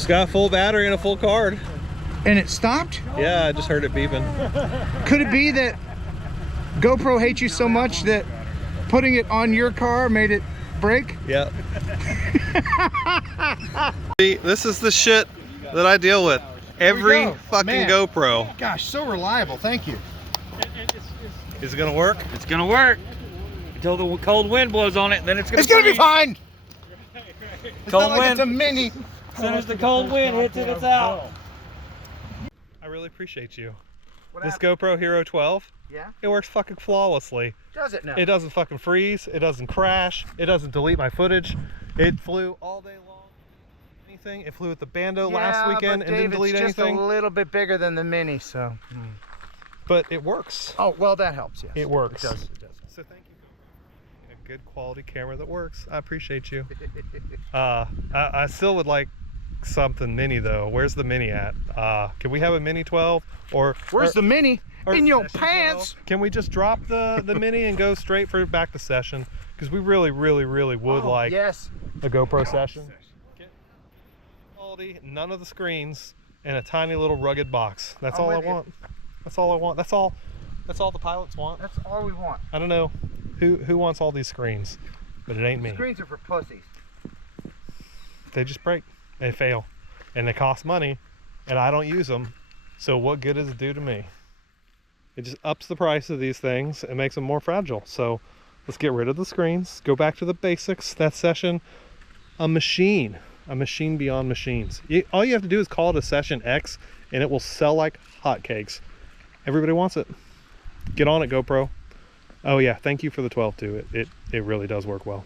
It's got a full battery and a full card. And it stopped? Yeah, I just heard it beeping. Could it be that GoPro hates you so much that putting it on your car made it break? Yep. See, this is the shit that I deal with. Every fucking Man. GoPro. Gosh, so reliable. Thank you. Is it gonna work? It's gonna work until the cold wind blows on it, then it's gonna It's gonna be freeze. fine. It's Cold not like wind. it's a mini. As soon as the cold wind hits it, it's out. I really appreciate you. What This happened? GoPro Hero 12, Yeah? it works fucking flawlessly. Does it now? It doesn't fucking freeze. It doesn't crash. It doesn't delete my footage. It flew all day long. Anything. It flew at the Bando last weekend and didn't delete it's just anything. a little bit bigger than the mini, so. But it works. Oh, well, that helps, yes. It works. It does, it does. So thank you for a good quality camera that works. I appreciate you. I still would like something mini though. Where's the mini at? Can we have a mini 12 or Where's the mini? or In your session pants. 12? Can we just drop the mini and go straight for back to session? Because we really would like Yes. a GoPro session. Quality, none of the screens, and a tiny little rugged box. That's I'm all I with you. want. That's all I want. That's all the pilots want. That's all we want. I don't know who wants all these screens, but it ain't me. Screens are for pussies. They just break, they fail, and they cost money, and I don't use them. So what good does it do to me? It just ups the price of these things and makes them more fragile. So let's get rid of the screens, go back to the basics. That session, a machine beyond machines. All you have to do is call it a Session X and it will sell like hotcakes. Everybody wants it. Get on it, GoPro. Oh yeah, thank you for the 12 too. It really does work well.